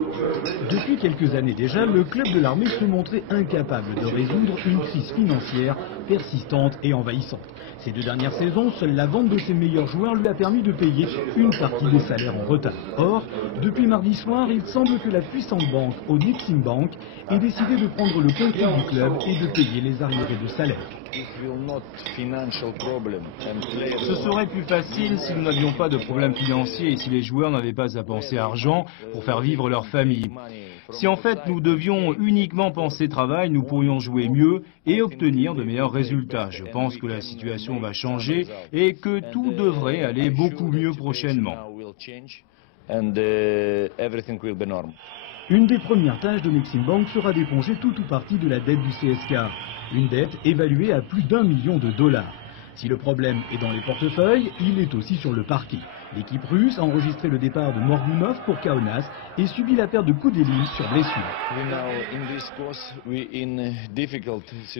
Depuis quelques années déjà, le club de l'armée se montrait incapable de résoudre une crise financière persistante et envahissante. Ces 2 dernières saisons, seule la vente de ses meilleurs joueurs lui a permis de payer une partie des salaires en retard. Or, depuis mardi soir, il semble que la puissante banque Exim Bank ait décidé de prendre le contrôle du club et de payer les arriérés de salaire. Ce serait plus facile si nous n'avions pas de problème financier et si les joueurs n'avaient pas à penser argent pour faire vivre leur famille. Si en fait nous devions uniquement penser travail, nous pourrions jouer mieux et obtenir de meilleurs résultats. Je pense que la situation va changer et que tout devrait aller beaucoup mieux prochainement. Une des premières tâches de Exim Bank sera d'éponger tout ou partie de la dette du CSK. Une dette évaluée à plus d'1 million de dollars. Si le problème est dans les portefeuilles, il est aussi sur le parquet. L'équipe russe a enregistré le départ de Morgunov pour Kaunas et subit la perte de Koudelin sur blessure.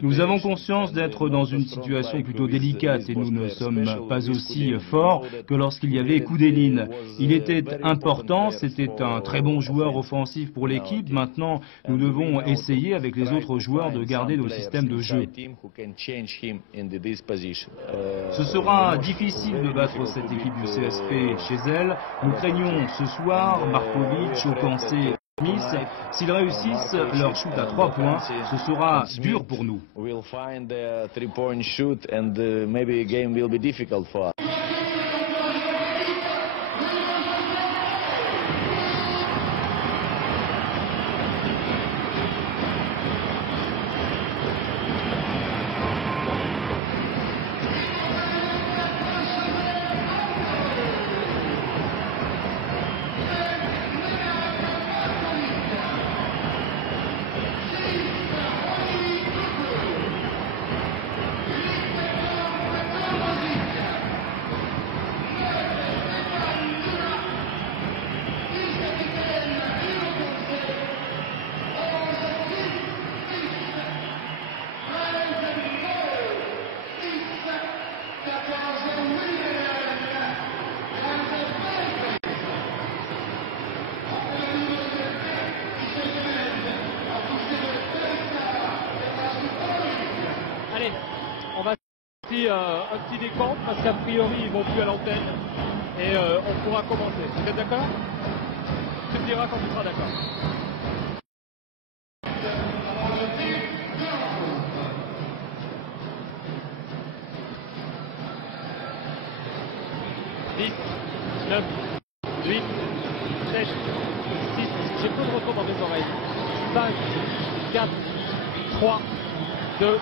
Nous avons conscience d'être dans une situation plutôt délicate et nous ne sommes pas aussi forts que lorsqu'il y avait Koudelin. Il était important, c'était un très bon joueur offensif pour l'équipe. Maintenant, nous devons essayer avec les autres joueurs de garder nos systèmes de jeu. Ce sera difficile de battre cette équipe du CSP chez elle. Nous craignons ce soir Markovic, Okancé, Smith. S'ils réussissent leur shoot à 3 points, ce sera dur pour nous. Allez, on va faire un petit décompte parce qu'a priori ils vont plus à l'antenne et on pourra commencer. Vous êtes d'accord? Tu me diras quand tu seras d'accord. Dix, 9, 8, 7, 6, j'ai peu de retour dans mes oreilles. 5, 4, 3, 2, 1.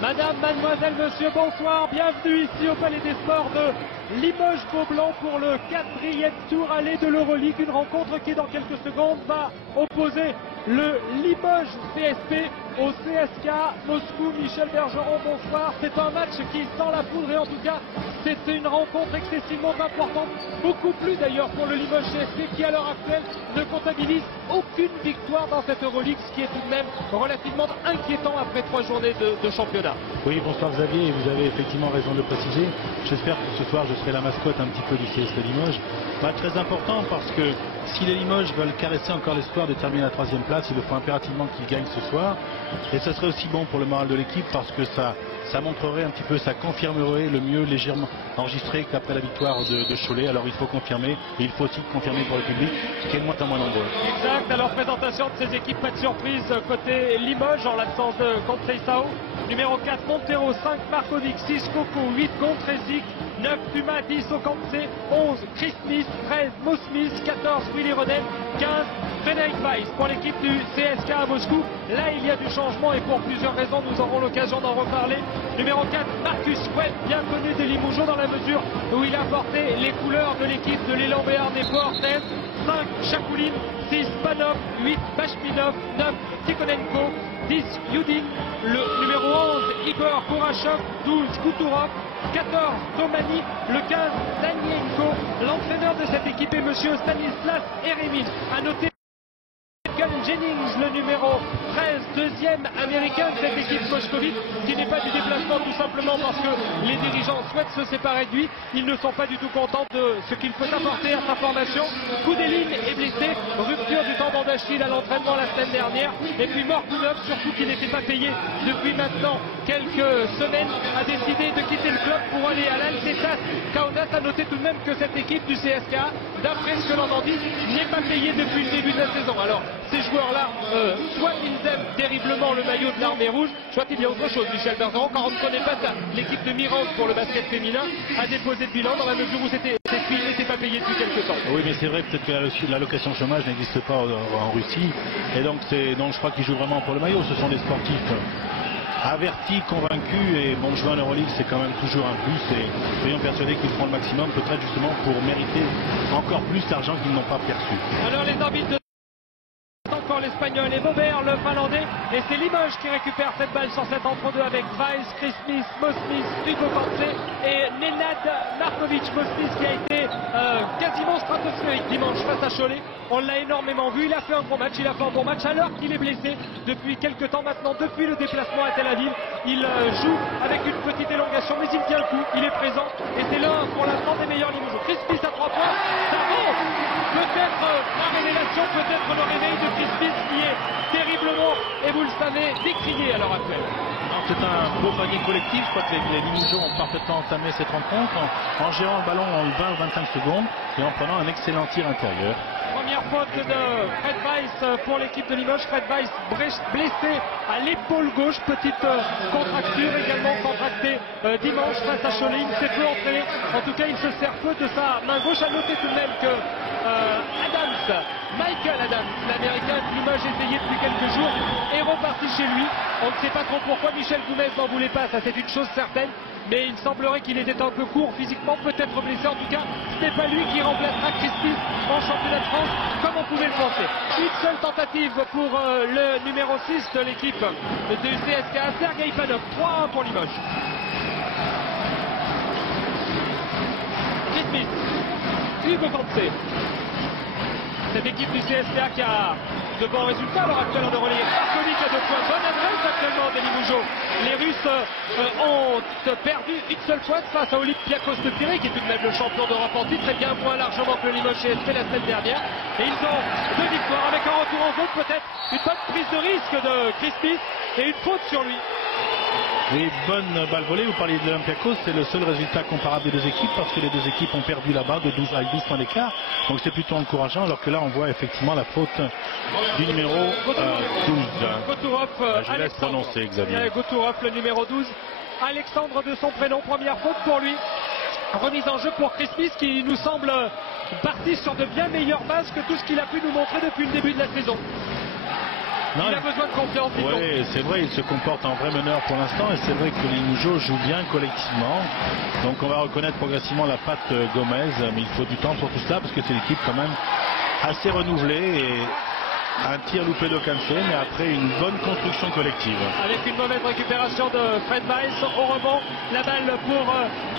Madame, mademoiselle, monsieur, bonsoir, bienvenue ici au Palais des Sports de Limoges-Beaublanc pour le 4e tour aller de l'Euroleague, une rencontre qui dans quelques secondes va opposer le Limoges CSP au CSK Moscou. Michel Bergeron, bonsoir. C'est un match qui sent la poudre et en tout cas c'est une rencontre excessivement importante, beaucoup plus d'ailleurs pour le Limoges CSP qui à l'heure actuelle ne comptabilise aucune victoire dans cette Euroleague, ce qui est tout de même relativement inquiétant après 3 journées de championnat. Oui, bonsoir Xavier, et vous avez effectivement raison de le préciser. J'espère que ce soir je serai la mascotte un petit peu du CSK Limoges. Match très important parce que si les Limoges veulent caresser encore l'espoir de terminer la 3e place, il faut impérativement qu'ils gagnent ce soir. Et ce serait aussi bon pour le moral de l'équipe parce que ça montrerait un petit peu, ça confirmerait le mieux légèrement enregistré qu'après la victoire de Cholet. Alors il faut confirmer, et il faut aussi confirmer pour le public qui est de moins en moins nombreux. Exact, alors présentation de ces équipes, pas de surprise côté Limoges en l'absence de Conceição. Numéro 4 Montero, 5 Markovic, 6 Coco, 8 Contrezic, 9 Puma, 10 Okancé, 11 Chris Smith, 13 Mo Smith, 14 Willy Roden, 15 Frédéric Weiss pour l'équipe du CSK à Moscou. Là il y a du changement et pour plusieurs raisons, nous aurons l'occasion d'en reparler. Numéro 4 Marcus Webb, bien connu des Limougeaux dans la mesure où il a porté les couleurs de l'équipe de l'élan Béarnais Orthez. 5 Chakoulin, 6 Panov, 8 Bashminov, 9 Tikhonenko, 10 Yudin, le numéro 11 Igor Kourachov, 12 Koutourov, 14 Tomani, le 15 Danienko. L'entraîneur de cette équipe est monsieur Stanislas Eremin. À noter Jennings, le numéro 13, deuxième américain de cette équipe Moshkovic, qui n'est pas du déplacement tout simplement parce que les dirigeants souhaitent se séparer de lui. Ils ne sont pas du tout contents de ce qu'il peut apporter à sa formation. Koudeline est blessé, rupture du tendon d'Achille à l'entraînement la semaine dernière. Et puis Morgunov, surtout qui n'était pas payé depuis maintenant quelques semaines, a décidé de quitter le club pour aller à l'Alcetas Kaunas. A noté tout de même que cette équipe du CSKA, d'après ce que l'on en dit, n'est pas payée depuis le début de la saison. Alors ces joueurs-là, soit ils aiment terriblement le maillot de l'armée rouge, soit il y a autre chose. Michel Bergeron, quand on ne connaît pas ça, l'équipe de Mirande pour le basket féminin a déposé le bilan dans la mesure où ces filles n'étaient pas payées depuis quelques temps. Oui, mais c'est vrai peut-être que l'allocation chômage n'existe pas en Russie, et donc je crois qu'ils jouent vraiment pour le maillot. Ce sont des sportifs avertis, convaincus, et bon, jouer en Euroleague c'est quand même toujours un plus, et soyons persuadés qu'ils feront le maximum, peut-être justement pour mériter encore plus d'argent qu'ils n'ont pas perçu. Alors les arbitres encore l'Espagnol et Bobert, le Finlandais, et c'est Limoges qui récupère cette balle sur cet entre-deux avec Weiss, Chris Smith, Mosnis, Hugo Cancé et Nenad Markovic. Mosnis qui a été quasiment stratosphérique dimanche face à Cholet. On l'a énormément vu, il a fait un bon match, alors qu'il est blessé depuis quelques temps maintenant, depuis le déplacement à Tel Aviv. Il joue avec une petite élongation, mais il tient le coup, il est présent, et c'est l'un pour l'instant des meilleurs Limoges. Chris Smith à 3 points, ça monte. Peut-être la révélation, peut-être le réveil de Chris Smith qui est terriblement, et vous le savez, décrié à l'heure actuelle. C'est un beau panier collectif. Je crois que les Limogeaux ont parfaitement entamé cette rencontre en gérant le ballon en 20 ou 25 secondes et en prenant un excellent tir intérieur. Première faute de Fred Weiss pour l'équipe de Limoges. Fred Weiss blessé à l'épaule gauche, petite contracture également contractée dimanche face à Cholet. Il s'est peu entraîné, en tout cas il se sert peu de sa main gauche. À noter tout de même que Michael Adams, l'américain de Limoges, essayé depuis quelques jours, est reparti chez lui. On ne sait pas trop pourquoi. Michel Goumez n'en voulait pas, ça c'est une chose certaine, mais il semblerait qu'il était un peu court physiquement, peut-être blessé. En tout cas, ce n'est pas lui qui remplacera Chris Smith en championnat de France, comme on pouvait le penser. Une seule tentative pour le numéro 6 de l'équipe du CSKA, Sergei Panov. 3-1 pour Limoges. Chris Smith, Hugo Cancé. Cette équipe du CSKA qui a de bons résultats à l'heure actuelle en Euroleague. Markovic à 2 points. Bonne adresse actuellement des Limogeaux. Les Russes ont perdu une seule fois face à Olympiakos de Pirée, qui est tout de même le champion d'Europe en titre, et bien moins largement que le Limoges CSP la semaine dernière. Et ils ont 2 victoires avec un retour en zone, peut-être une bonne prise de risque de Chris Smith et une faute sur lui. Oui, bonne balle volée. Vous parliez de l'Olympiakos, c'est le seul résultat comparable des deux équipes parce que les deux équipes ont perdu là-bas avec 12 points d'écart. Donc c'est plutôt encourageant, alors que là on voit effectivement la faute du numéro 12. Gotourov, je laisse prononcer, Xavier. Gotourov, le numéro 12. Alexandre de son prénom, première faute pour lui. Remise en jeu pour Chris Smith qui nous semble parti sur de bien meilleures bases que tout ce qu'il a pu nous montrer depuis le début de la saison. Non, il a besoin de confiance. Oui, c'est vrai, il se comporte en vrai meneur pour l'instant, et c'est vrai que les Limogeaux jouent bien collectivement. Donc on va reconnaître progressivement la patte Gomez, mais il faut du temps pour tout cela parce que c'est l'équipe quand même assez renouvelée, et un tir loupé de Cancé, mais après une bonne construction collective. Avec une mauvaise récupération de Fred Weiss au rebond, la balle pour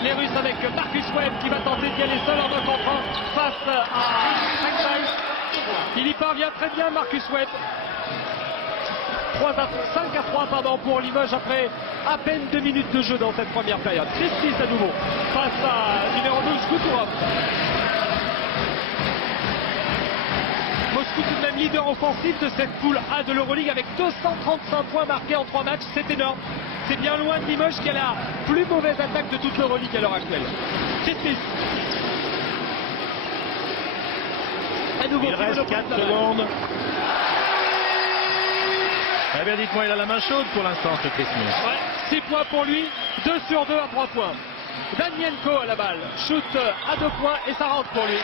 les Russes avec Marcus Webb qui va tenter d'y aller seul en 1 contre 1 face à Fred Weiss. Il y parvient très bien, Marcus Webb. 5 à 3 pour Limoges après à peine 2 minutes de jeu dans cette première période. Chris Smith à nouveau face à numéro 12 Gotourov. Moscou tout de même leader offensif de cette poule A de l'Euroleague avec 235 points marqués en 3 matchs, c'est énorme. C'est bien loin de Limoges qui a la plus mauvaise attaque de toute l'Euroleague à l'heure actuelle. Chris Smith. À nouveau, il reste 4 secondes. Eh bien, dites-moi, il a la main chaude pour l'instant, ce Chris Smith. Ouais, 6 points pour lui, 2 sur 2 à 3 points. Danienko à la balle, shoot à 2 points et ça rentre pour lui.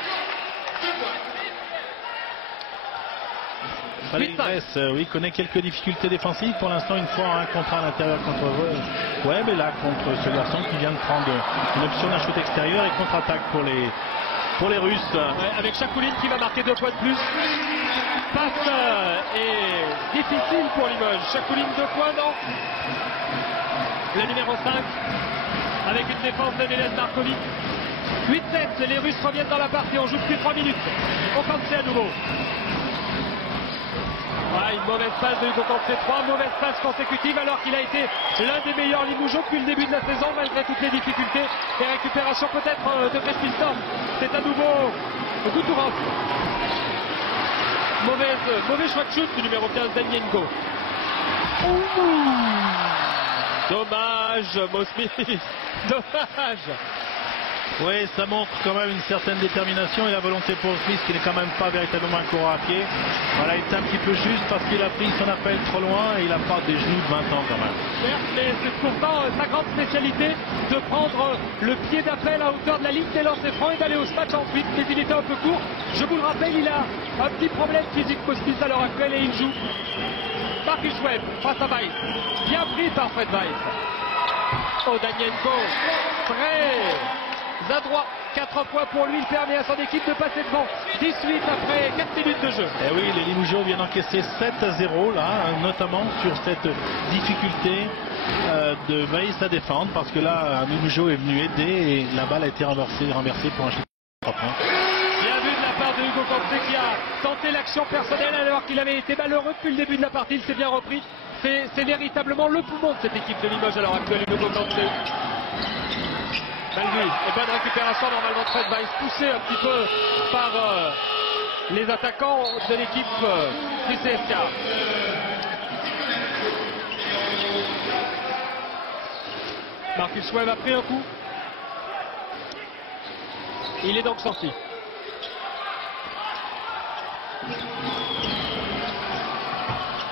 Il connaît quelques difficultés défensives pour l'instant, une fois en 1 contre 1 à l'intérieur contre Webb, et là contre ce garçon qui vient de prendre une option d'un shoot extérieur et contre-attaque pour les Russes. Ouais, avec Chakouline qui va marquer 2 points de plus. Passe est difficile pour Limoges. Chakouline 2 points, non. Le numéro 5 avec une défense de Nenad Markovic. 8-7, les Russes reviennent dans la partie, on joue depuis 3 minutes. On commence à nouveau. Ouais, une mauvaise passe de Hugo Kanté, 3 mauvaises passes consécutives alors qu'il a été l'un des meilleurs Limougeaux depuis le début de la saison malgré toutes les difficultés. Et récupération peut-être de Crespin. C'est à nouveau Goutourov. Mauvais choix de shoot du numéro 15 Danienko. Dommage, Mo Smith. Dommage. Oui, ça montre quand même une certaine détermination et la volonté pour Smith qui n'est quand même pas véritablement un coureur à pied. Voilà, il est un petit peu juste parce qu'il a pris son appel trop loin et il a pas des genoux de 20 ans quand même. Certes, mais c'est pourtant sa grande spécialité de prendre le pied d'appel à hauteur de la ligne des lancers francs et d'aller au smash ensuite, mais il était un peu court. Je vous le rappelle, il a un petit problème physique Smith à l'heure actuelle et il joue. Marcus Webb face à Weiss. Bien pris par Fred Weiss. Oh, Danienko, très adroit. 4 points pour lui, il permet à son équipe de passer devant. 18 après 4 minutes de jeu. Et oui, les Limougeaux viennent encaisser 7-0 là, notamment sur cette difficulté de Weiss à défendre, parce que là, un Limougeau est venu aider et la balle a été renversée pour un shoot. Bien vu de la part de Hugo Kanté qui a tenté l'action personnelle alors qu'il avait été malheureux depuis le début de la partie. Il s'est bien repris. C'est véritablement le poumon de cette équipe de Limoges à l'heure actuelle, Hugo Kanté. Mal vu. Et bonne récupération normalement de Fred Weiss, poussé un petit peu par les attaquants de l'équipe du CSK. Marcus Webb a pris un coup. Il est donc sorti.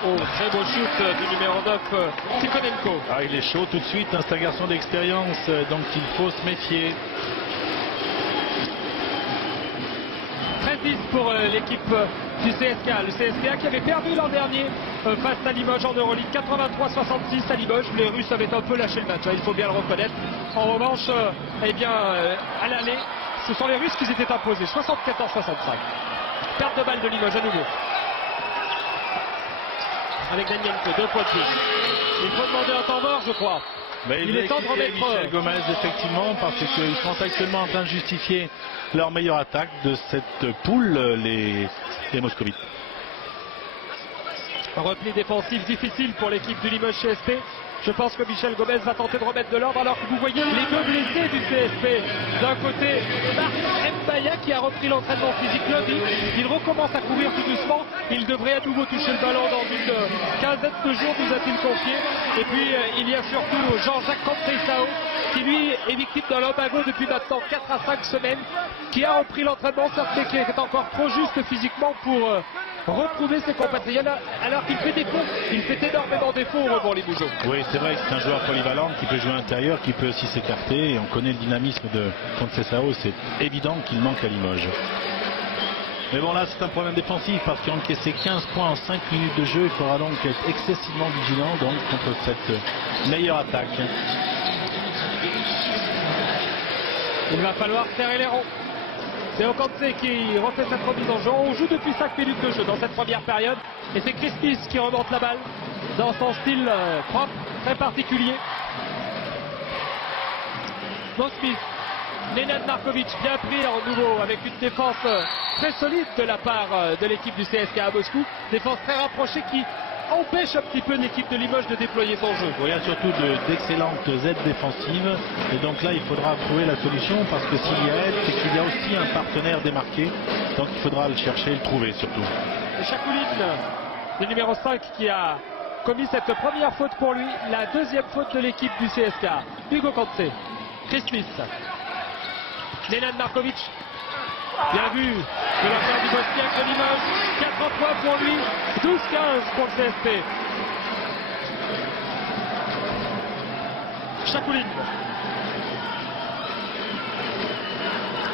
Oh, très beau shoot du numéro 9, Tikhonenko. Ah, il est chaud tout de suite, hein, c'est un garçon d'expérience, donc il faut se méfier. 13-10 pour l'équipe du CSK. Le CSK qui avait perdu l'an dernier face à Limoges en Euroleague, 83-66 à Limoges. Les Russes avaient un peu lâché le match, hein, il faut bien le reconnaître. En revanche, eh bien, à l'aller, ce sont les Russes qui s'étaient imposés, 74-65. Perte de balle de Limoges à nouveau. Avec Danienko, 2 points de plus. Il faut demander un temps mort, je crois. Mais il est temps de remettre Michel Gomez, effectivement, parce qu'ils sont actuellement en train de justifier leur meilleure attaque de cette poule, les Moscovites. Un repli défensif difficile pour l'équipe du Limoges CSP. Je pense que Michel Gomez va tenter de remettre de l'ordre alors que vous voyez les deux blessés du CSP. D'un côté, Marc Mbaya qui a repris l'entraînement physique lundi. Il recommence à courir tout doucement. Il devrait à nouveau toucher le ballon dans une quinzaine de jours, nous a-t-il confié. Et puis il y a surtout Jean-Jacques Compreissao qui lui est victime d'un lumbago depuis maintenant 4 à 5 semaines, qui a repris l'entraînement, certes mais qui est encore trop juste physiquement pour retrouver ses compatriotes alors qu'il fait défaut. Il fait énormément défaut au rebond Limougeaux. Oui, c'est vrai que c'est un joueur polyvalent qui peut jouer à l'intérieur, qui peut aussi s'écarter. Et on connaît le dynamisme de Conceição, c'est évident qu'il manque à Limoges. Mais bon, là c'est un problème défensif parce qu'il a encaissé 15 points en 5 minutes de jeu. Il faudra donc être excessivement vigilant donc, contre cette meilleure attaque. Il va falloir serrer les rangs. C'est Okanté qui refait cette remise en jeu. On joue depuis 5 minutes de jeu dans cette première période. Et c'est Chris Smith qui remonte la balle dans son style propre, très particulier. Mo Smith, Nenad Markovic bien pris à nouveau avec une défense très solide de la part de l'équipe du CSK à Moscou. Défense très rapprochée qui empêche un petit peu l'équipe de Limoges de déployer son jeu. Il y a surtout d'excellentes aides défensives et donc là il faudra trouver la solution parce que s'il y a aide, c'est qu'il y a aussi un partenaire démarqué, donc il faudra le chercher et le trouver surtout. Et Chakouline, le numéro 5 qui a commis cette première faute pour lui, la deuxième faute de l'équipe du CSK. Hugo Kanté, Chris Smith, Nenad Markovic. Bien vu de la part du Bosniaque de Limoges. 4 points pour lui, 12-15 pour le CSP. Chakouline.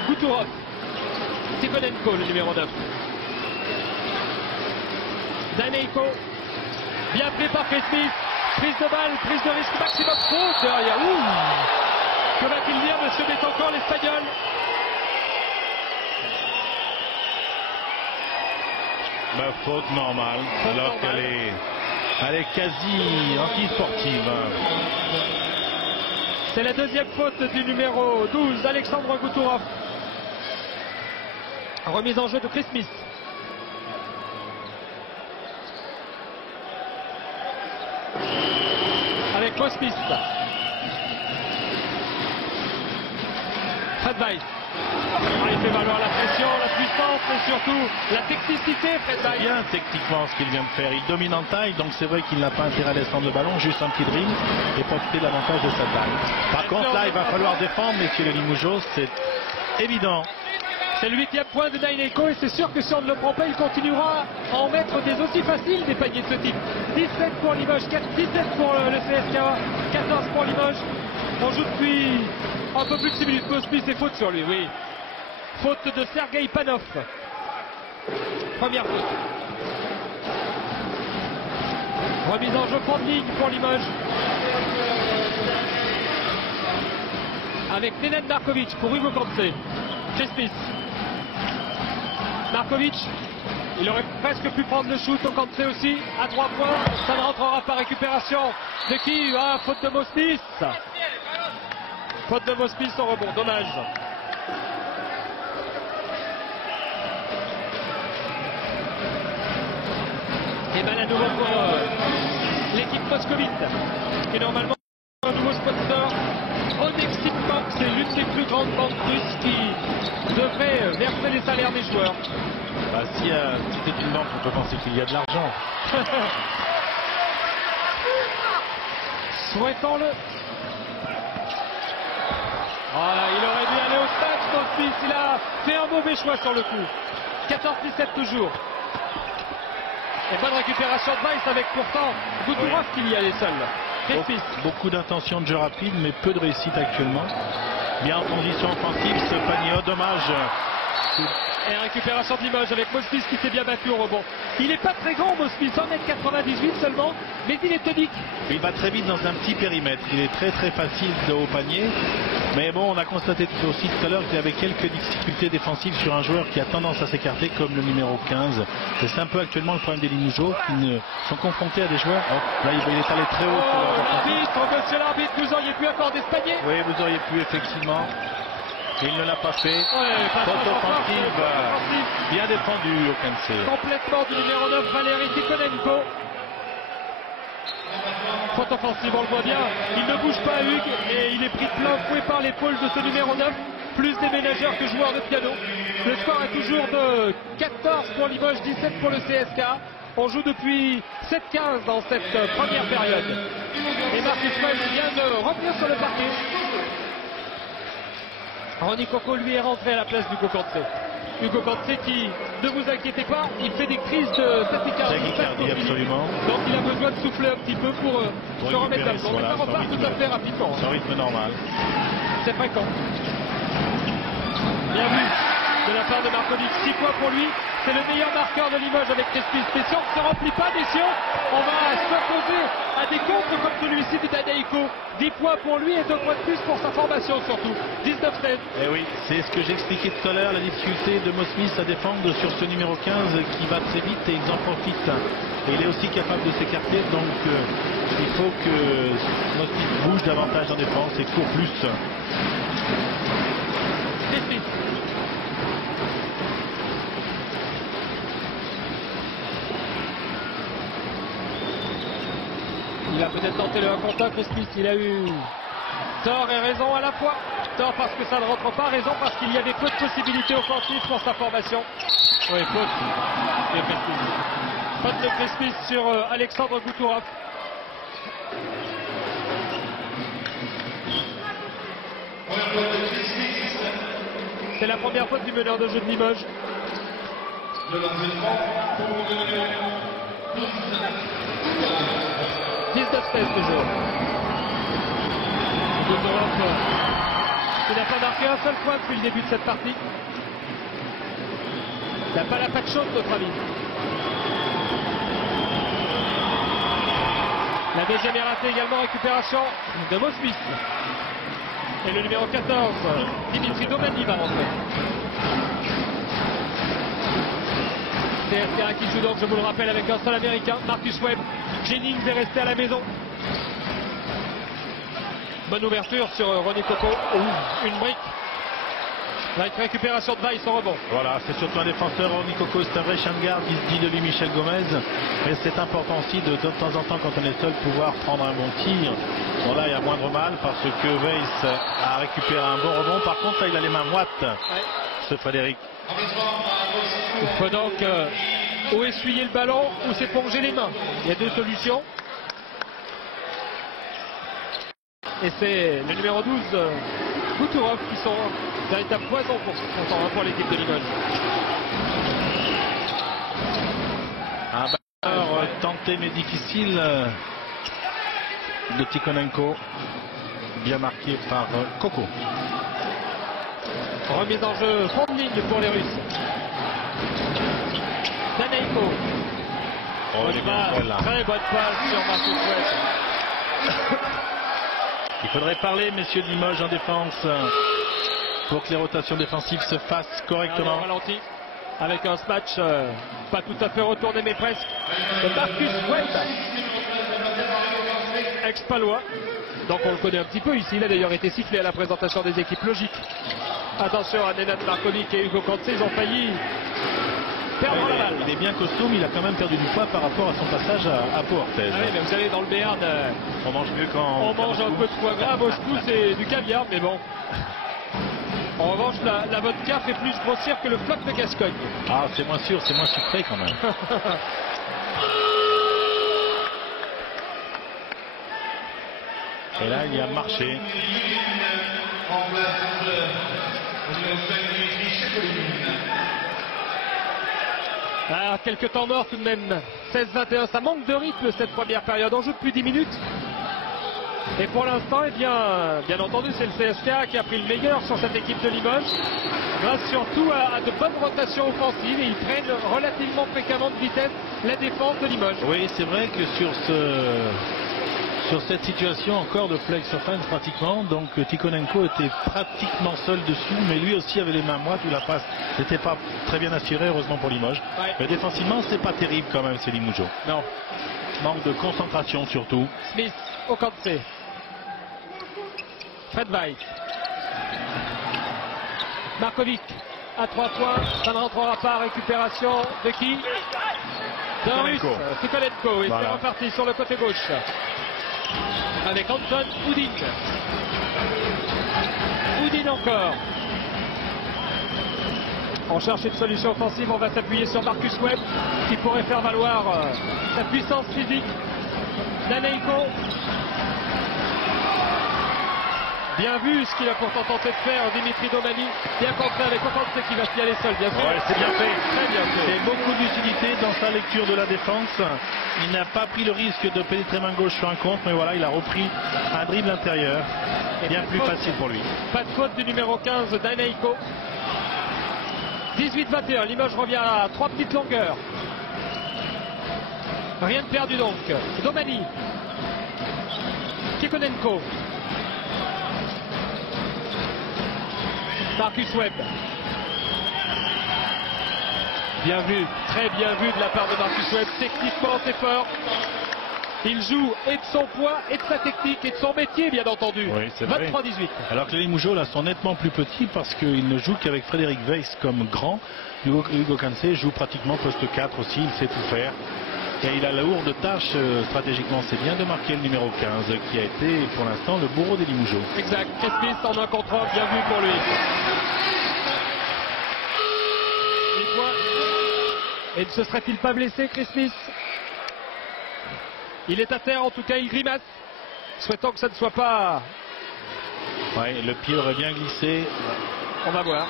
Goutourov. Tikhonenko, le numéro 9. Danienko. Bien pris par Chris Smith. Prise de balle, prise de risque maximum. Faute derrière. Que va-t-il dire, monsieur Betancourt, l'Espagnol? Faute normale, alors qu'elle est quasi anti-sportive. C'est la deuxième faute du numéro 12, Alexandre Goutourov. Remise en jeu de Chris Smith. Mosmith. Fred Weiss. Il fait valoir la pression, la puissance, mais surtout la technicité. Fred Weiss. Bien techniquement ce qu'il vient de faire. Il domine en taille, donc c'est vrai qu'il n'a pas intérêt à descendre le ballon, juste un petit dribble et profiter de l'avantage de sa taille. Par contre, là, il va falloir défendre, messieurs les Limoujos, c'est évident. C'est le 8e point de Daineko et c'est sûr que si on ne le prend pas, il continuera à en mettre des aussi faciles des paniers de ce type. 17 pour Limoges, 17 pour le CSK, 14 pour Limoges. On joue depuis un peu plus de 6 minutes. Mosmith et faute sur lui, oui. Faute de Sergei Panov. Première faute. Remise en jeu fond de ligne pour Limoges. Avec Nenad Markovic pour Hugo Kantse. Smith. Markovic, il aurait presque pu prendre le shoot au Kantse aussi, à 3 points, ça ne rentrera pas. Récupération de qui? Ah, faute de Mosmith. Faute de Mosmith au rebond, dommage. Et bien à nouveau pour l'équipe moscovite, qui est normalement un nouveau sponsor. Onexit Bank, c'est l'une des plus grandes banques russes qui devrait verser les salaires des joueurs. Bah, si c'était une banque, on peut penser qu'il y a de l'argent. Souhaitons-le. Voilà, il aurait dû aller au stade, Mosmith. Il a fait un mauvais choix sur le coup. 14-17 toujours. Et bonne récupération de Weiss avec pourtant Goutourov qui y allait seul. Beaucoup d'intentions de jeu rapide, mais peu de réussite actuellement. Bien en transition offensive, ce panier, oh, dommage. Et récupération de Limoges avec Mosmith qui s'est bien battu au rebond. Il n'est pas très grand, Mosmith, 1m98 seulement, mais il est tonique. Il va très vite dans un petit périmètre. Il est très facile au panier. Mais bon, on a constaté aussi tout à l'heure qu'il avait quelques difficultés défensives sur un joueur qui a tendance à s'écarter, comme le numéro 15. C'est un peu actuellement le problème des Limougeaux qui sont confrontés à des joueurs. Oh, là, il est allé très haut. Monsieur l'arbitre, vous auriez pu accorder ce panier? Oui, vous auriez pu, effectivement. Il ne l'a pas fait. Faute offensive, bien défendu au Kantse. Complètement du numéro 9, Valérie Tikhonenko. Faute offensive, on le voit bien. Il ne bouge pas, Hugues, et il est pris plein fouet par l'épaule de ce numéro 9. Plus des ménageurs que joueurs de piano. Le score est toujours de 14 pour Limoges, 17 pour le CSK. On joue depuis 7-15 dans cette première période. Et Marcus Weiss vient de revenir sur le parquet. Ronny Coco lui est rentré à la place d'Hugo Kantse. Hugo Kantse qui, ne vous inquiétez pas, il fait des crises de tachycardie. Absolument. Donc il a besoin de souffler un petit peu pour se remettre d'aplomb. Mais ça repart tout à fait rapidement. Son rythme normal. C'est fréquent. Bien vu de la part de Markovic. 6 points pour lui. C'est le meilleur marqueur de Limoges avec Smith. Mais si on ne se remplit pas, messieurs, on va s'opposer à des contres comme celui-ci de Daineko. 10 points pour lui et 2 points de plus pour sa formation surtout. 19-16. Et oui, c'est ce que j'expliquais tout à l'heure, la difficulté de Mosmith à défendre sur ce numéro 15 qui va très vite et ils en profitent. Et il est aussi capable de s'écarter, donc il faut que Mosmith bouge davantage en défense et court plus. Smith. Il a peut-être tenté le contact, Smith. Il a eu tort et raison à la fois. Tort parce que ça ne rentre pas, raison parce qu'il y avait peu de possibilités offensives pour sa formation. Oui, faute. Faute de Chris Smith sur Alexandre Goutourov. C'est la première faute du meneur de jeu de Limoges. De 19-16 toujours. Goutourov qui n'a pas marqué un seul point depuis le début de cette partie. Il n'a pas la patte chaude, notre ami. La deuxième est ratée également, récupération de Mosmith. Et le numéro 14, Dimitri Domani va rentrer. CSK qui joue donc, je vous le rappelle, avec un seul américain, Marcus Webb. Jennings est resté à la maison. Bonne ouverture sur Ronny Coco. Une brique. Avec récupération de Weiss au rebond. Voilà, c'est surtout un défenseur. Nikoko, c'est un vrai chien de garde, il se dit de lui Michel Gomez. Mais c'est important aussi de temps en temps, quand on est seul, pouvoir prendre un bon tir. Bon, là, il y a moindre mal parce que Weiss a récupéré un bon rebond. Par contre, là, il a les mains moites, ce Frédéric. Il faut donc ou essuyer le ballon ou s'éponger les mains. Il y a deux solutions. Et c'est le numéro 12, Goutourov, qui sont un véritable poison pour l'équipe de Limoges. Un batteur tenté mais difficile de Tikhonenko, bien marqué par Coco. Remise en jeu, fond de ligne pour les Russes. Daneiko. Très bonne passe sur Marcus Webb. Il faudrait parler, messieurs de Limoges, en défense pour que les rotations défensives se fassent correctement. Ralenti avec un match pas tout à fait retourné mais presque. Marcus Webb, ex-palois. Donc on le connaît un petit peu ici. Il a d'ailleurs été sifflé à la présentation des équipes, logiques. Attention à Nenad Markovic et Hugo Kantse, ils ont failli perdre la balle. Il est bien costaud, mais il a quand même perdu du poids par rapport à son passage à Pau Orthez. Ah oui, mais vous savez, dans le Béarn, on mange mieux quand on mange un peu de foie gras, Moscou, c'est du caviar, mais bon. En revanche, la vodka fait plus grossir que le floc de Gascogne. Ah, c'est moins sûr, c'est moins sucré quand même. Et là, il y a marché. Ah, quelques temps morts tout de même. 16-21, ça manque de rythme cette première période. On joue depuis 10 minutes. Et pour l'instant, eh bien entendu, c'est le CSKA qui a pris le meilleur sur cette équipe de Limoges. Grâce surtout à de bonnes rotations offensives. Et ils prennent relativement fréquemment de vitesse la défense de Limoges. Oui, c'est vrai que sur cette situation encore de flex offense pratiquement, donc Tikhonenko était pratiquement seul dessus, mais lui aussi avait les mains moites où la passe n'était pas très bien assurée, heureusement pour Limoges. Ouais. Mais défensivement, c'est pas terrible quand même, c'est Limoujo. Non. Manque de concentration surtout. Smith au Kantse. Fred Weiss. Markovic à 3 points, ça ne rentrera pas. Récupération de qui? D'un Russe, Tikhonenko. Et voilà. C'est reparti sur le côté gauche avec Anton Oudin. Oudin encore. On cherche une solution offensive, on va s'appuyer sur Marcus Webb qui pourrait faire valoir sa puissance physique. Daneiko. Bien vu ce qu'il a pourtant tenté de faire Dimitri Domani. Bien contré avec Kantse qui va s'y aller seul, bien sûr. Ouais, c'est bien fait. Très bien fait. Et beaucoup de lucidité dans sa lecture de la défense. Il n'a pas pris le risque de pénétrer main gauche sur un contre, mais voilà, il a repris un dribble intérieur. Et bien plus facile pour lui. Pas de faute du numéro 15, Daneiko. 18-21, Limoges revient à 3 petites longueurs. Rien de perdu donc. Domani. Tikhonenko. Marcus Webb. Bien vu, très bien vu de la part de Marcus Webb. Techniquement, c'est fort. Il joue et de son poids, et de sa technique, et de son métier, bien entendu. Oui, 23-18. Alors que les Limougeaux là sont nettement plus petits parce qu'il ne joue qu'avec Frédéric Weiss comme grand. Hugo Kantse joue pratiquement poste 4 aussi, il sait tout faire. Et il a la lourde tâche stratégiquement, c'est bien de marquer le numéro 15 qui a été pour l'instant le bourreau des Limougeaux. Exact, Crespis en 1 contre 1, bien vu pour lui. Et ne se serait-il pas blessé, Crespis? Il est à terre, en tout cas il grimace. Souhaitons que ça ne soit pas... Ouais, le pied aurait bien glissé. On va voir.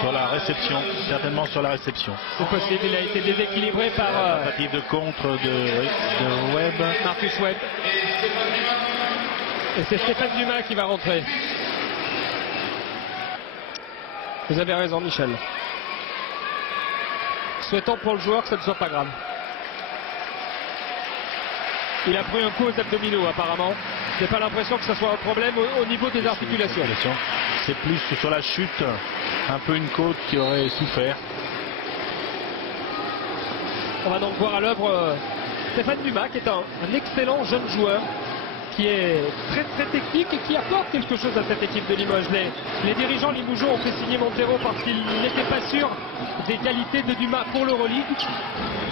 Sur la réception, certainement sur la réception. C'est possible, il a été déséquilibré par... tentative de contre de Webb. Marcus Webb. Et c'est Stéphane Dumas qui va rentrer. Vous avez raison, Michel. Souhaitons pour le joueur que ça ne soit pas grave. Il a pris un coup aux abdominaux apparemment. Je n'ai pas l'impression que ce soit un problème au niveau des articulations. C'est plus sur la chute, un peu une côte qui aurait souffert. On va donc voir à l'œuvre Stéphane Dumas qui est un excellent jeune joueur qui est très très technique et qui apporte quelque chose à cette équipe de Limoges. Les dirigeants limougeaux ont fait signer Montero parce qu'ils n'étaient pas sûrs des qualités de Dumas pour l'Euroleague.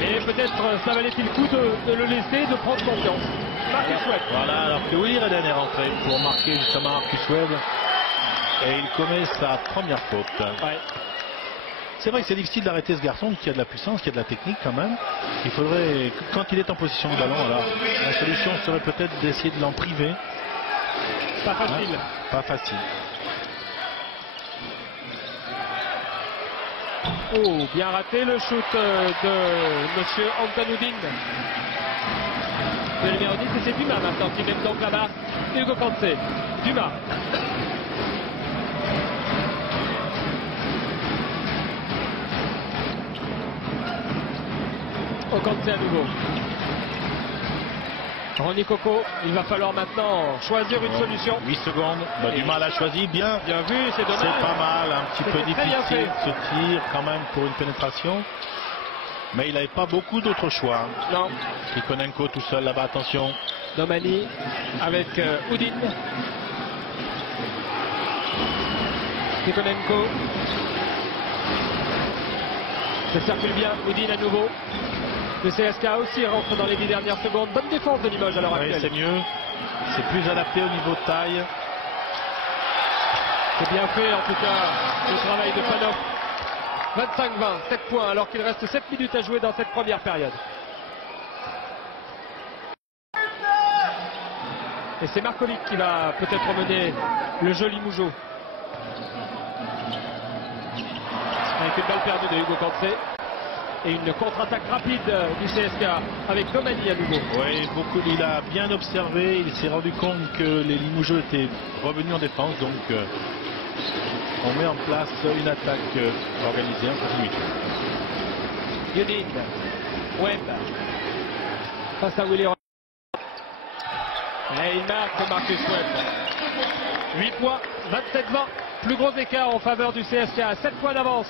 Mais peut-être ça valait-il le coup de le laisser, de prendre confiance. Marcus Webb. Voilà, alors que Willy Redden est rentré pour marquer justement Marcus Webb. Et il commet sa première faute. Ouais. C'est vrai que c'est difficile d'arrêter ce garçon qui a de la puissance, qui a de la technique quand même. Il faudrait, quand il est en position de ballon, alors la solution serait peut-être d'essayer de l'en priver. Pas facile. Hein, pas facile. Oh, bien raté le shoot de monsieur Anton Houdin. Le numéro 10, et c'est Dumas maintenant qui mène donc là-bas. Hugo Kanté. Dumas. Kanté à nouveau. Ronny Coco, il va falloir maintenant choisir une solution. 8 secondes, Dumas l'a choisi, bien. Bien vu, c'est dommage. C'est pas mal, un petit peu difficile ce tir quand même pour une pénétration. Mais il n'avait pas beaucoup d'autres choix. Non. Tikhonenko tout seul là-bas, attention. Domani avec Houdin. Tikhonenko. Ça circule bien, Houdin à nouveau. Le CSK aussi rentre dans les 10 dernières secondes. Bonne défense de Limoges à l'heure actuelle. C'est mieux. C'est plus adapté au niveau de taille. C'est bien fait en tout cas le travail de Panov. 25-20, 7 points alors qu'il reste 7 minutes à jouer dans cette première période. Et c'est Markovic qui va peut-être mener le jeu limougeau. Avec une balle perdue de Hugo Kanté. Et une contre-attaque rapide du CSK avec Domani à nouveau. Oui, il a bien observé, il s'est rendu compte que les Limouseux étaient revenus en défense, donc on met en place une attaque organisée en continuité. Yonin, Webb, face à Willy Rodin. Et il marque Marcus Webb. 8 points, 27-20, plus gros écart en faveur du CSK, 7 points d'avance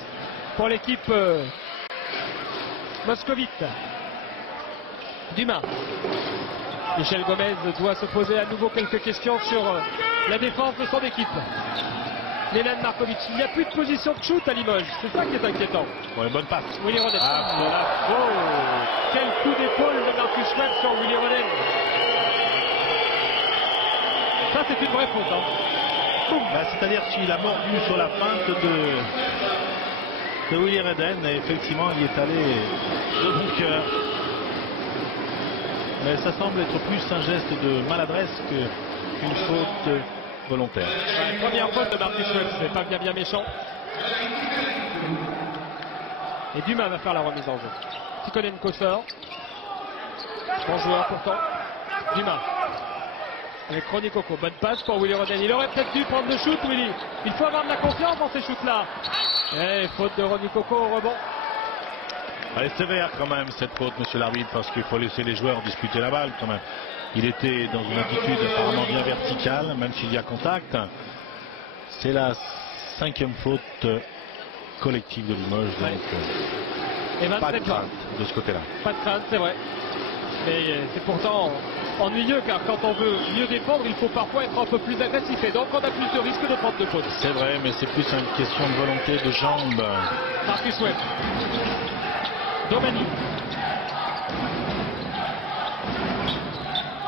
pour l'équipe moscovite. Dumas. Michel Gomez doit se poser à nouveau quelques questions sur la défense de son équipe. Nenad Markovic, il n'y a plus de position de shoot à Limoges, c'est ça qui est inquiétant. Ouais, bonne passe. Willy Rodin. Voilà. Oh, quel coup d'épaule de Marcus Webb sur Willy Rodin. Ça c'est une vraie faute. Hein. C'est-à-dire qu'il a mordu sur la feinte de Willy Redden et effectivement il est allé de bon cœur. Mais ça semble être plus un geste de maladresse qu'une faute volontaire. Ouais, première faute de Marcus Webb, c'est pas bien méchant. Et Dumas va faire la remise en jeu. Tikhonenko sort. Bon joueur pourtant. Dumas. Avec Ronny Coco, bonne passe pour Willy Rodin. Il aurait peut-être dû prendre le shoot, Willy. Il faut avoir de la confiance dans ces shoots-là. Et faute de Ronny Coco au rebond. Elle est sévère quand même cette faute, monsieur l'arbitre, parce qu'il faut laisser les joueurs disputer la balle quand même. Il était dans une attitude apparemment bien verticale, même s'il y a contact. C'est la 5e faute collective de Limoges, donc et pas de crainte de ce côté-là. Pas de crainte, c'est vrai. Mais c'est pourtant ennuyeux car quand on veut mieux défendre, il faut parfois être un peu plus agressif et donc on a plus de risques de prendre de fautes. C'est vrai, mais c'est plus une question de volonté, de jambes. Marcus Webb. Domani.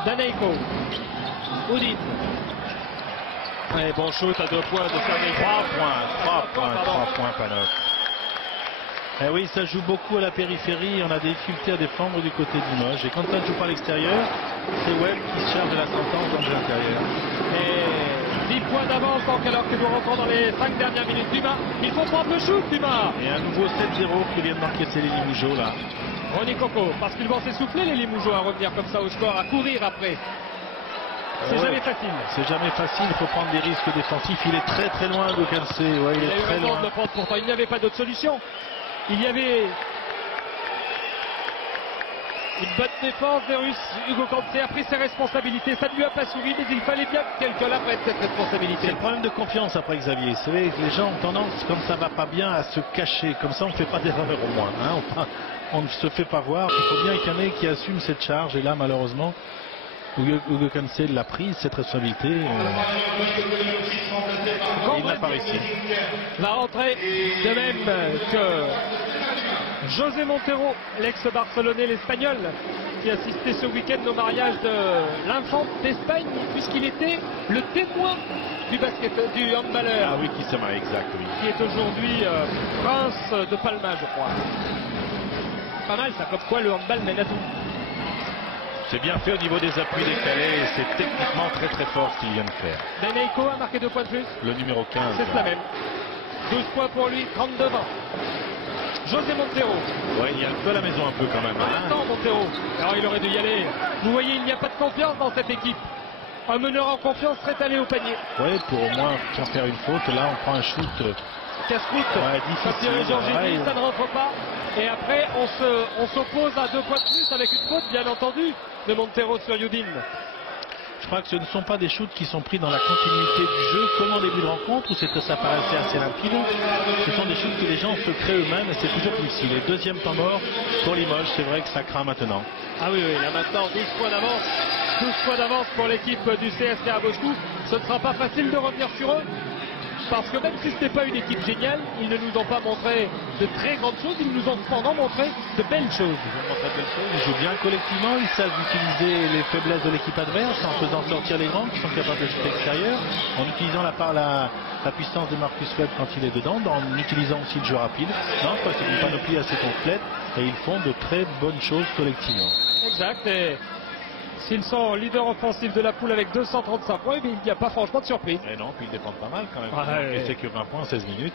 Daneiko. Houdin. Et bon shoot à 2 points de Sergei. 3 points, Panov. Eh oui, ça joue beaucoup à la périphérie, on a des difficultés à défendre du côté de Limoges. Et quand ça ne joue pas à l'extérieur, c'est Webb qui se charge de la sentence dans l'intérieur. Et 10 points d'avance alors que nous rentrons dans les 5 dernières minutes. Dumas, il faut prendre le shoot, Dumas. Et à nouveau 7-0 qui vient de marquer, c'est les Limougeaux là. Ronny Coco, parce qu'ils vont s'essouffler les Limougeaux à revenir comme ça au score, à courir après. C'est jamais facile. C'est jamais facile, il faut prendre des risques défensifs. Il est très très loin de Kansé. Ouais, il a est eu très raison loin. de le prendre pourtant, il n'y avait pas d'autre solution. Il y avait une bonne défense des Russes. Hugo Kanté a pris ses responsabilités. Ça ne lui a pas souri, mais il fallait bien que quelqu'un la prenne cette responsabilité. C'est le problème de confiance après Xavier. Vous savez, les gens ont tendance, comme ça va pas bien, à se cacher. Comme ça, on ne fait pas d'erreur au moins. Hein. On ne se fait pas voir. Il faut bien qu'il y en ait qui assument cette charge. Et là, malheureusement, Hugo Cancel l'a prise, cette responsabilité. Il n'a pas réussi. Va rentrer de même que José Montero, l'ex-barcelonais, l'Espagnol, qui assistait ce week-end au mariage de l'infante d'Espagne, puisqu'il était le témoin du handballeur. Ah oui, qui s'est marié, exact, oui. Qui est aujourd'hui prince de Palma, je crois. Pas mal ça, comme quoi le handball mène à tout. C'est bien fait au niveau des appuis décalés, c'est techniquement très très fort ce qu'il vient de faire. Daneiko a marqué 2 points de plus. Le numéro 15. C'est cela même. 12 points pour lui, 32-20. José Montero. Ouais, il y a un peu à la maison un peu quand même. Attends Montero. Alors il aurait dû y aller. Vous voyez, il n'y a pas de confiance dans cette équipe. Un meneur en confiance serait allé au panier. Oui, pour au moins sans faire une faute. Là, on prend un shoot. Casse-croûte. Ouais, difficile. Georgini, ça ne rentre pas. Et après, on s'oppose à 2 points de plus avec une faute, bien entendu, de Montero sur Yudin. Je crois que ce ne sont pas des shoots qui sont pris dans la continuité du jeu, comme en début de rencontre, où ça paraissait assez limpide. Ce sont des shoots que les gens se créent eux-mêmes, et c'est toujours difficile. Et deuxième temps mort pour Limoges, c'est vrai que ça craint maintenant. Ah oui, là maintenant, 12 points d'avance. 12 points d'avance pour l'équipe du CSKA Moscou. Ce ne sera pas facile de revenir sur eux. Parce que même si ce n'est pas une équipe géniale, ils ne nous ont pas montré de très grandes choses, ils nous ont cependant montré de belles choses. Ils jouent bien collectivement, ils savent utiliser les faiblesses de l'équipe adverse en faisant sortir les grands qui sont capables de shooter extérieur, en utilisant la puissance de Marcus Webb quand il est dedans, en utilisant aussi le jeu rapide. Non, c'est une panoplie assez complète et ils font de très bonnes choses collectivement. Exact. Et s'ils sont leaders offensifs de la poule avec 235 points, il n'y a pas franchement de surprise. Et non, puis ils dépendent pas mal quand même. Ouais. Et c'est que 20 points en 16 minutes.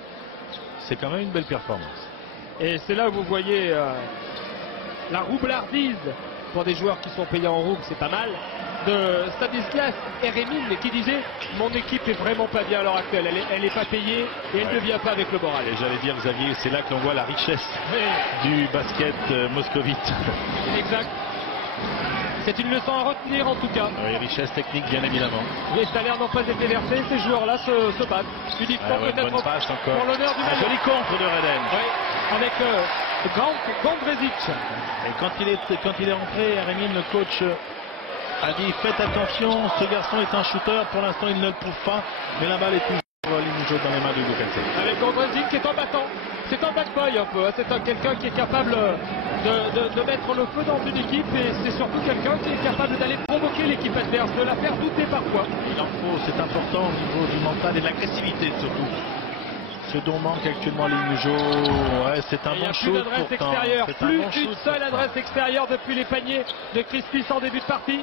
C'est quand même une belle performance. Et c'est là où vous voyez la roublardise pour des joueurs qui sont payés en rouble, c'est pas mal, de Stanislas Eremin qui disait « Mon équipe est vraiment pas bien à l'heure actuelle, elle n'est pas payée et elle ne vient pas avec le moral. » Et j'allais dire, Xavier, c'est là que l'on voit la richesse du basket moscovite. Exact. C'est une leçon à retenir en tout cas. Oui, richesse technique bien évidemment. Les salaires n'ont pas été versés, ces joueurs-là se battent. Uniquement peut-être pour l'honneur du maillot. Joli contre de Reden. Oui, avec Gondrezic. Et quand il est rentré, Rémine, le coach, a dit faites attention, ce garçon est un shooter. Pour l'instant, il ne le prouve pas, mais la balle est toujours Limoges dans les mains de Hugo Cancel. Avec Gondrezic qui est en battant. C'est un bad boy un peu, hein. C'est quelqu'un qui est capable de mettre le feu dans une équipe et c'est surtout quelqu'un qui est capable d'aller provoquer l'équipe adverse, de la faire douter parfois. Il en faut, c'est important au niveau du mental et de l'agressivité surtout. Ce dont manque actuellement Limoges, ouais, c'est un bon shoot pourtant. Plus d'une seule adresse extérieure depuis les paniers de Crispis en début de partie.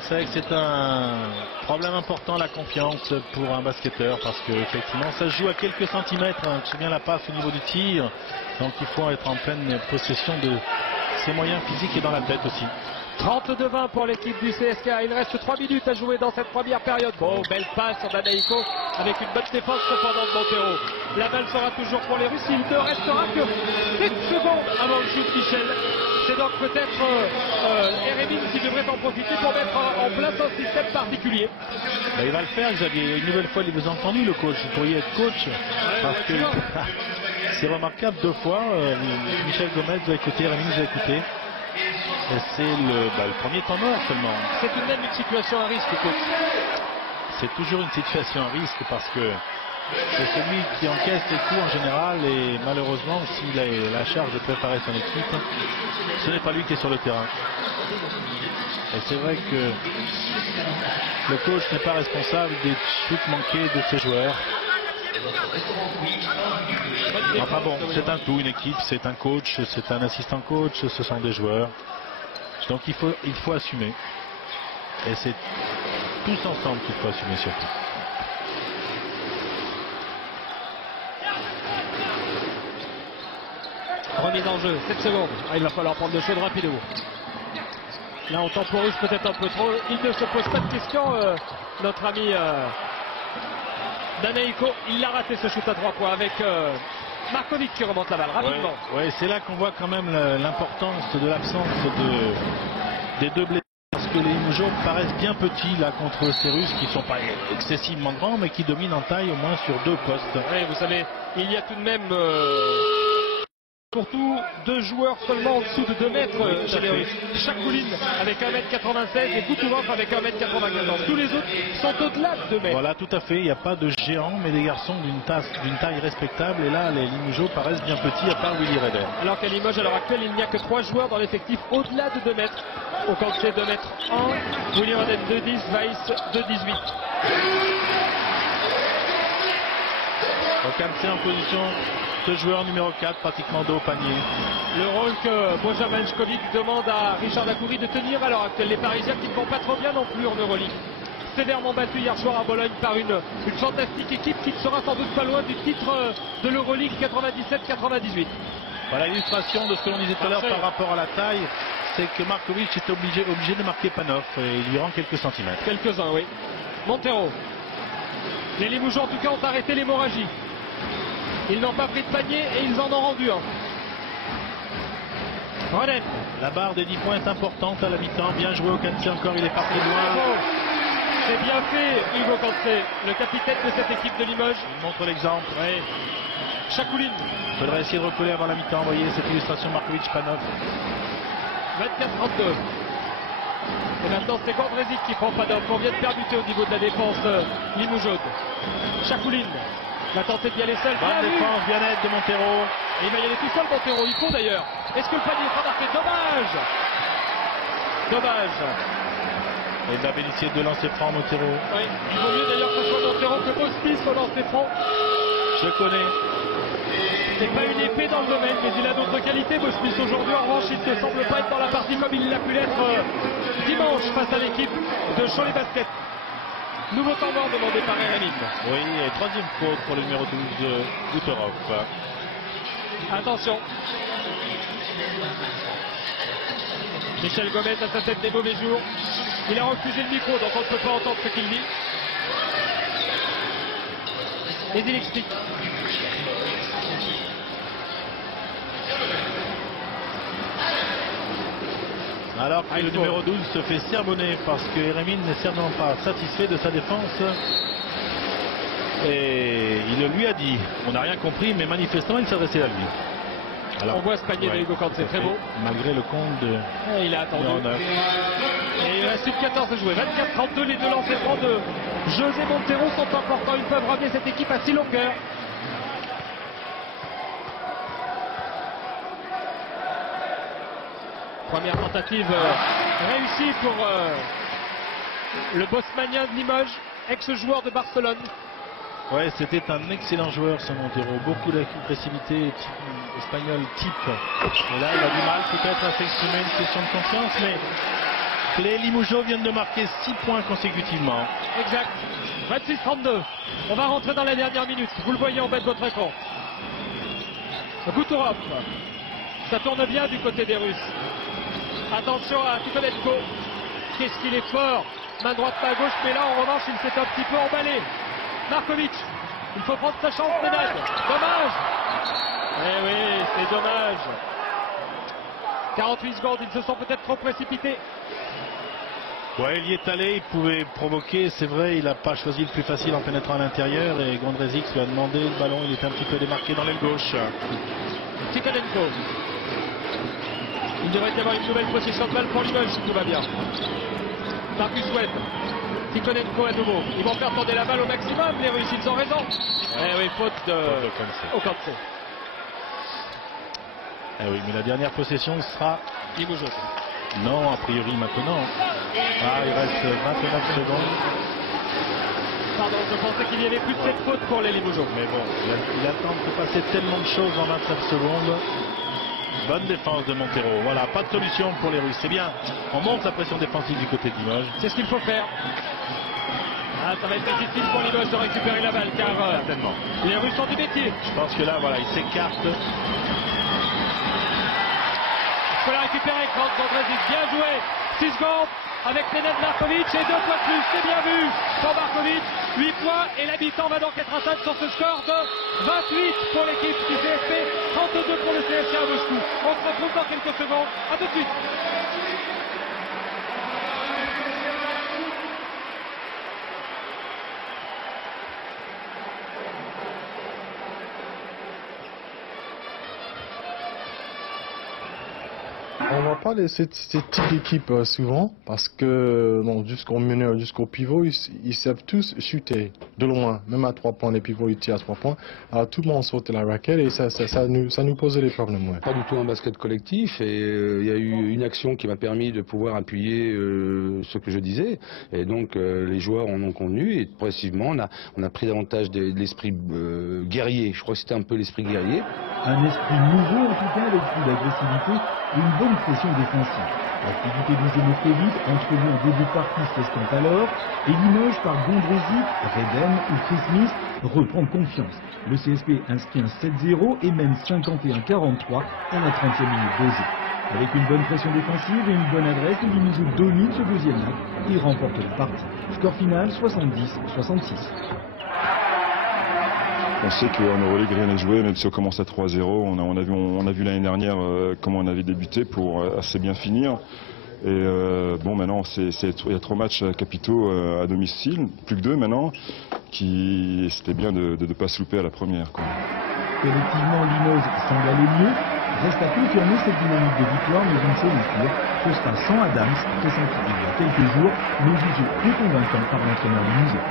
C'est vrai que c'est un problème important, la confiance pour un basketteur, parce que effectivement ça se joue à quelques centimètres, hein. C'est bien la passe au niveau du tir, donc il faut être en pleine possession de ses moyens physiques et dans la tête aussi. 32-20 pour l'équipe du CSKA, il reste 3 minutes à jouer dans cette première période. Bon, belle passe sur Daneiko avec une bonne défense cependant de Montero. La balle sera toujours pour les Russes, il ne restera que 7 secondes avant le shoot, Michel. C'est donc peut-être Eremin qui devrait en profiter pour mettre en place un système particulier. Ben, il va le faire, Xavier. Une nouvelle fois, il vous a entendu, le coach. Vous pourriez être coach. Parce que c'est remarquable, 2 fois. Michel Gomez vous a écouté, Eremin vous a écouté. Et c'est le premier temps mort seulement. C'est tout de même une situation à risque, coach. C'est toujours une situation à risque parce que c'est celui qui encaisse les coups en général et malheureusement s'il a la charge de préparer son équipe, ce n'est pas lui qui est sur le terrain. Et c'est vrai que le coach n'est pas responsable des shoots manqués de ses joueurs. Enfin bon, c'est un tout, une équipe, c'est un coach, c'est un assistant coach, ce sont des joueurs. Donc il faut assumer. Et c'est tous ensemble qu'il faut assumer surtout. Remise en jeu, 7 secondes. Il va falloir prendre le shoot rapidement. Là on temporise peut-être un peu trop. Il ne se pose pas de questions, notre ami Daneiko. Il l'a raté ce shoot à 3 points avec Markovic qui remonte la balle rapidement. Ouais, c'est là qu'on voit quand même l'importance de l'absence des deux blessés. Parce que les Limoges paraissent bien petits là contre ces Russes qui ne sont pas excessivement grands mais qui dominent en taille au moins sur 2 postes. Oui, vous savez, il y a tout de même surtout 2 joueurs seulement en dessous de 2 mètres chez les Russes. Chakouline avec 1m96 et Koutourov avec 1m94. Tous les autres sont au-delà de 2 mètres. Voilà, tout à fait. Il n'y a pas de géants, mais des garçons d'une taille respectable. Et là, les Limougeaux paraissent bien petits, à part Willy Reder. Alors qu'à Limoges, à l'heure actuelle, il n'y a que 3 joueurs dans l'effectif au-delà de 2 mètres. Au camp C, 2 mètres 1, Willy Reder 2,10, Weiss 2,18. Okancé en position de joueur numéro 4, pratiquement dos au panier. Le rôle que Benjamin Škovic demande à Richard Dacoury de tenir à l'heure actuelle. Les Parisiens qui ne vont pas trop bien non plus en Euroleague. Sévèrement battu hier soir à Bologne par une fantastique équipe qui ne sera sans doute pas loin du titre de l'Euroleague 97-98. Voilà l'illustration de ce que l'on disait tout à l'heure par rapport à la taille, c'est que Markovic est obligé de marquer Panov et il lui rend quelques centimètres. Quelques-uns, oui. Montero. Les Limougeaux en tout cas ont arrêté l'hémorragie. Ils n'ont pas pris de panier et ils en ont rendu un. René. La barre des 10 points est importante à la mi-temps. Bien joué Okancé encore, il est parti loin. C'est bien fait Hugo Cancé, le capitaine de cette équipe de Limoges. Il montre l'exemple. Oui. Chakouline. Il faudrait essayer de recoller avant la mi-temps. Vous voyez cette illustration Markovic-Panov. 24-32. Et maintenant c'est Gondrezic qui prend Panov. On vient de permuter au niveau de la défense limougeaud. Chakouline va tenter d'y aller seul. Bonne défense, bien nette de Montero. Et il va y aller tout seul Montero, il faut d'ailleurs. Est-ce que le panier sera marqué? Dommage. Dommage. Et la bénéficier de lancer franc Montero. Oui, il vaut mieux d'ailleurs que ce soit Montero que Bostis au lancer franc. Je connais. C'est pas une épée dans le domaine, mais il a d'autres qualités. Bostis aujourd'hui, en revanche, il ne semble pas être dans la partie comme il l'a pu l'être dimanche face à l'équipe de Cholet Basket. Nouveau temps mort demandé par Eremin. Oui, et troisième faute pour le numéro 12, Koutourov. Attention. Michel Gomez a sa tête des mauvais jours. Il a refusé le micro, donc on ne peut pas entendre ce qu'il dit. Et il explique. Alors que le numéro 12 se fait sermonner parce que Eremin n'est certainement pas satisfait de sa défense. Et il le lui a dit. On n'a rien compris, mais manifestement il s'adressait à lui. Alors, on voit ce panier de Hugo Cancé, très beau. Malgré le compte de... Et il a attendu. Et il reste une 14 à jouer. 24-32, les deux lancers francs de José Montero sont importants. Ils peuvent ramener cette équipe à 6 longueurs. Première tentative réussie pour le bosmanien de Limoges, ex-joueur de Barcelone. Ouais, c'était un excellent joueur ce Montero, beaucoup d'agressivité espagnole type. Et là, il a du mal peut-être à s'exprimer, une question de confiance, mais les Limougeaux viennent de marquer 6 points consécutivement. Exact. 26-32. On va rentrer dans la dernière minute. Vous le voyez en bas de votre écran. Koutourov. Ça tourne bien du côté des Russes. Attention à Tikhonenko. Qu'est-ce qu'il est fort. Main droite, main gauche, mais là en revanche il s'est un petit peu emballé. Markovic, il faut prendre sa chance, Ménade. Dommage. Eh oui, c'est dommage. 48 secondes, ils se sont peut-être trop précipités. Ouais, il y est allé, il pouvait provoquer, c'est vrai, il n'a pas choisi le plus facile en pénétrant à l'intérieur et Gondrezic lui a demandé le ballon, il était un petit peu démarqué dans l'aile gauche. Tikhonenko. Il devrait y avoir une nouvelle possession de balle pour Limoges si tout va bien. Marcus Webb. Tikhonenko à nouveau. Ils vont faire tourner la balle au maximum, les Russes, ils ont raison. Eh oui, faute de Okancé. Eh oui, mais la dernière possession sera... Limougeaux. Non, a priori maintenant. Ah, il reste 29 secondes. Pardon, je pensais qu'il y avait plus de cette faute pour les Limougeaux. Mais bon, il attend de passer tellement de choses en 29 secondes. Bonne défense de Montero. Voilà, pas de solution pour les Russes. C'est bien. On monte la pression défensive du côté de Limoges. C'est ce qu'il faut faire. Ah, ça va être difficile pour Limoges de récupérer la balle car les Russes ont du métier. Je pense que là, voilà, il s'écarte. Il faut la récupérer, Gondrezic. Bien joué. 6 secondes avec Nenad Markovic et 2 points de plus. C'est bien vu pour Markovic. 8 points et l'habitant va donc être atteint sur ce score de 28 pour l'équipe du CSP, 32 pour le CSK à Moscou. On se retrouve dans quelques secondes. A tout de suite. On ne voit pas ces types d'équipes souvent parce que bon, jusqu'au meneur, jusqu'au pivot, ils savent tous shooter de loin. Même à 3 points, les pivots ils tirent à 3 points. Alors tout le monde saute la raquette et ça nous pose des problèmes. Ouais. Pas du tout un basket collectif et il y a eu une action qui m'a permis de pouvoir appuyer ce que je disais. Et donc les joueurs en ont convenu et progressivement on a pris davantage de l'esprit guerrier. Je crois que c'était un peu l'esprit guerrier. Un esprit nouveau en tout cas avec plus d'agressivité et une bonne pression défensive. L'activité du Zemovkovic, entrevue en début de partie, s'estompe alors et Limoges par Gondrezic, Reden ou Chris Smith reprend confiance. Le CSP inscrit un 7-0 et même 51-43 à la 30e minute de jeu. Avec une bonne pression défensive et une bonne adresse, les Limousous dominent ce deuxième acte et remportent la partie. Score final 70-66. On sait qu'en Euroleague rien n'est joué, même si on commence à 3-0. On a vu l'année dernière comment on avait débuté pour assez bien finir. Et bon, maintenant, il y a 3 matchs capitaux à domicile, plus que 2 maintenant. C'était bien de ne pas se louper à la première, quoi. Collectivement, Limoges semble aller mieux. Reste à confirmer cette dynamique de victoire, mais une chose est sûre, ce sera sans Adams, pressenti il y a quelques jours, mais jugé peu convaincant par l'entraîneur limousin.